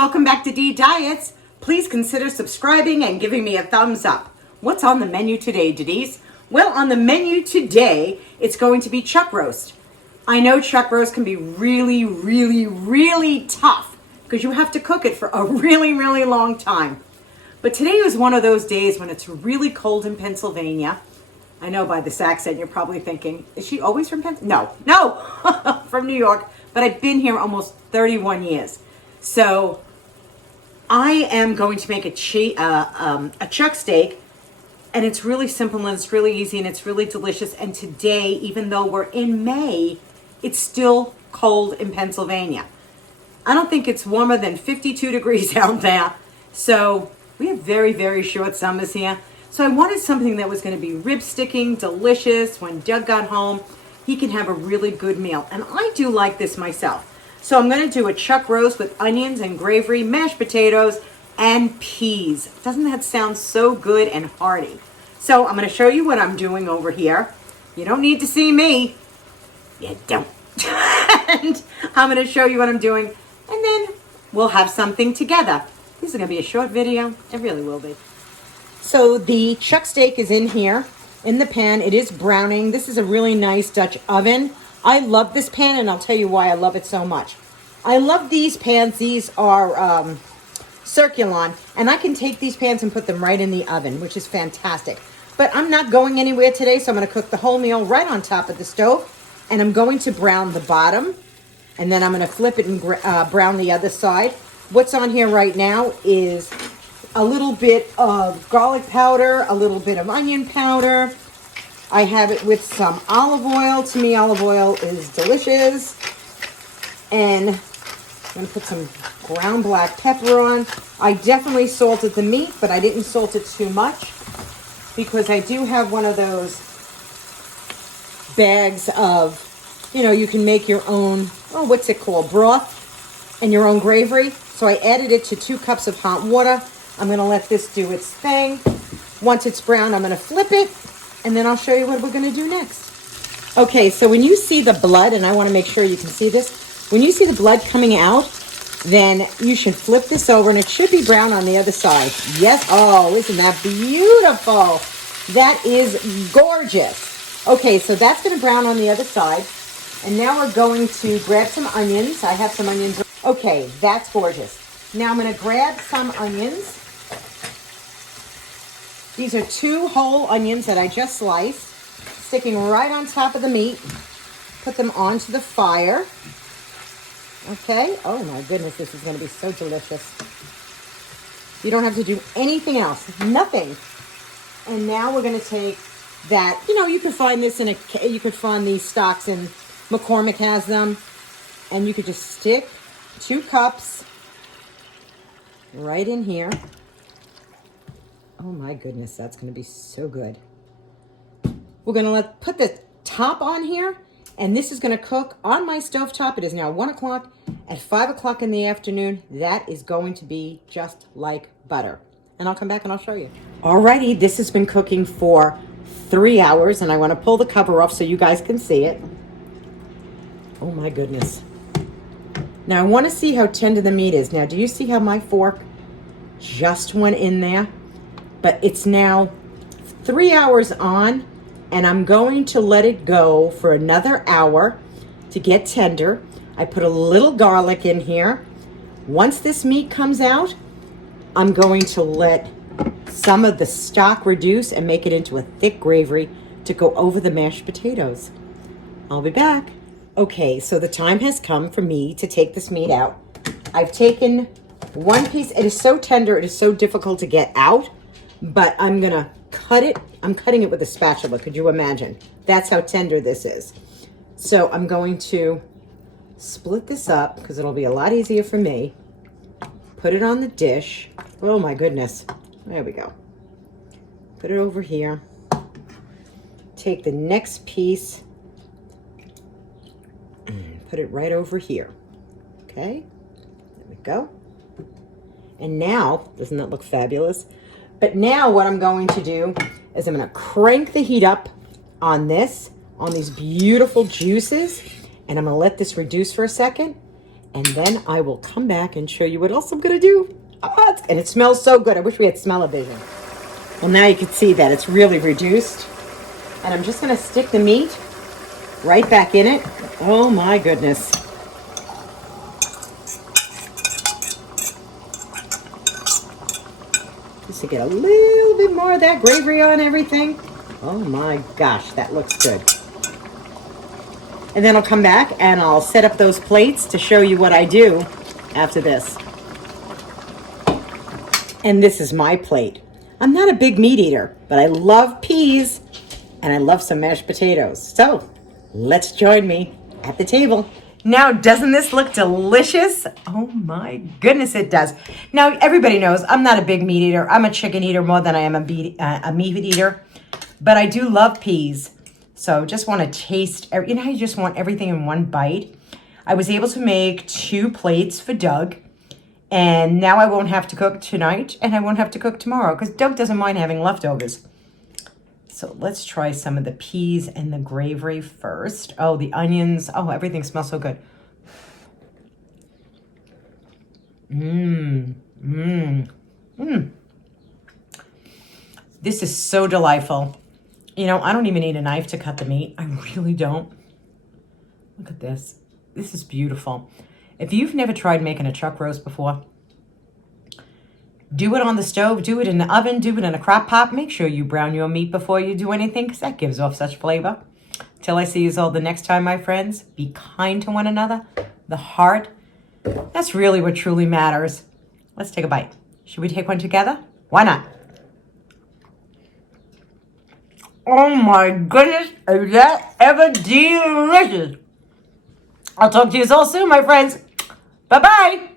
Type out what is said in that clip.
welcome back to D Diets. Please consider subscribing and giving me a thumbs up. What's on the menu today, Denise? Well, on the menu today, it's going to be chuck roast. I know chuck roast can be really, really, really tough because you have to cook it for a really, really long time. But today was one of those days when it's really cold in Pennsylvania. I know by this accent you're probably thinking, is she always from Pennsylvania? No, from New York. But I've been here almost 31 years. So I am going to make a chuck steak, and it's really simple and it's really easy and it's really delicious. And today, even though we're in May, it's still cold in Pennsylvania. I don't think it's warmer than 52 degrees out there. So we have very, very short summers here. So I wanted something that was going to be rib sticking, delicious. When Doug got home, he can have a really good meal. And I do like this myself. So I'm going to do a chuck roast with onions and gravy, mashed potatoes, and peas. Doesn't that sound so good and hearty? So I'm going to show you what I'm doing over here. You don't need to see me. You don't. And I'm going to show you what I'm doing. And then we'll have something together. This is going to be a short video. It really will be. So the chuck steak is in here in the pan. It is browning. This is a really nice Dutch oven. I love this pan, and I'll tell you why I love it so much. I love these pans. These are Circulon, and I can take these pans and put them right in the oven, which is fantastic. But I'm not going anywhere today, so I'm going to cook the whole meal right on top of the stove, and I'm going to brown the bottom, and then I'm going to flip it and brown the other side. What's on here right now is a little bit of garlic powder, a little bit of onion powder. I have it with some olive oil. To me, olive oil is delicious. And I'm going to put some ground black pepper on. I definitely salted the meat, but I didn't salt it too much because I do have one of those bags of, you can make your own, what's it called? Broth and your own gravy. So I added it to 2 cups of hot water. I'm going to let this do its thing. Once it's brown, I'm going to flip it. And then I'll show you what we're going to do next. Okay, so when you see the blood, and I want to make sure you can see this, when you see the blood coming out, then you should flip this over, and it should be brown on the other side. Yes, oh, isn't that beautiful? That is gorgeous. Okay, so that's going to brown on the other side. And now we're going to grab some onions. I have some onions. Okay, that's gorgeous. Now I'm going to grab some onions. These are 2 whole onions that I just sliced, sticking right on top of the meat. Put them onto the fire. Okay. Oh my goodness, this is going to be so delicious. You don't have to do anything else. Nothing. And now we're going to take that. You could find this you could find these stocks in McCormick has them. And you could just stick 2 cups right in here. Oh my goodness, that's going to be so good. We're going to put the top on here, and this is going to cook on my stovetop. It is now 1 o'clock. At 5 o'clock in the afternoon, that is going to be just like butter. And I'll come back and I'll show you. Alrighty, this has been cooking for 3 hours, and I want to pull the cover off so you guys can see it. Oh my goodness. Now I want to see how tender the meat is. Now, do you see how my fork just went in there? But it's now 3 hours on, and I'm going to let it go for another hour to get tender. I put a little garlic in here. Once this meat comes out, I'm going to let some of the stock reduce and make it into a thick gravy to go over the mashed potatoes. I'll be back. Okay, so the time has come for me to take this meat out. I've taken 1 piece. It is so tender, it is so difficult to get out. But I'm going to cut it. I'm cutting it with a spatula. Could you imagine? That's how tender this is. So I'm going to split this up because it'll be a lot easier for me. Put it on the dish. Oh my goodness. There we go. Put it over here. Take the next piece and put it right over here. Okay. There we go. And now, doesn't that look fabulous? But now what I'm going to do is I'm going to crank the heat up on these beautiful juices, and I'm going to let this reduce for a second. And then I will come back and show you what else I'm going to do. And it smells so good. I wish we had smell-o-vision. Well, now you can see that it's really reduced. And I'm just going to stick the meat right back in it. Oh my goodness. Just to get a little bit more of that gravy on everything. Oh my gosh, that looks good. And then I'll come back and I'll set up those plates to show you what I do after this. And this is my plate. I'm not a big meat eater, but I love peas and I love some mashed potatoes. So let's join me at the table. Now, doesn't this look delicious? Oh my goodness, it does. Now, everybody knows I'm not a big meat eater. I'm a chicken eater more than I am a meat eater. But I do love peas. So just want to taste, you know how you just want everything in one bite? I was able to make 2 plates for Doug. And now I won't have to cook tonight and I won't have to cook tomorrow because Doug doesn't mind having leftovers. So let's try some of the peas and the gravy first. Oh, the onions. Oh, everything smells so good. This is so delightful. You know, I don't even need a knife to cut the meat. I really don't. Look at this. This is beautiful. If you've never tried making a chuck roast before, do it on the stove, do it in the oven, do it in a crock pot. Make sure you brown your meat before you do anything because that gives off such flavor. Till I see you all the next time, my friends, be kind to one another. The heart, that's really what truly matters. Let's take a bite. Should we take one together? Why not? Oh my goodness, is that ever delicious? I'll talk to you all soon, my friends. Bye-bye.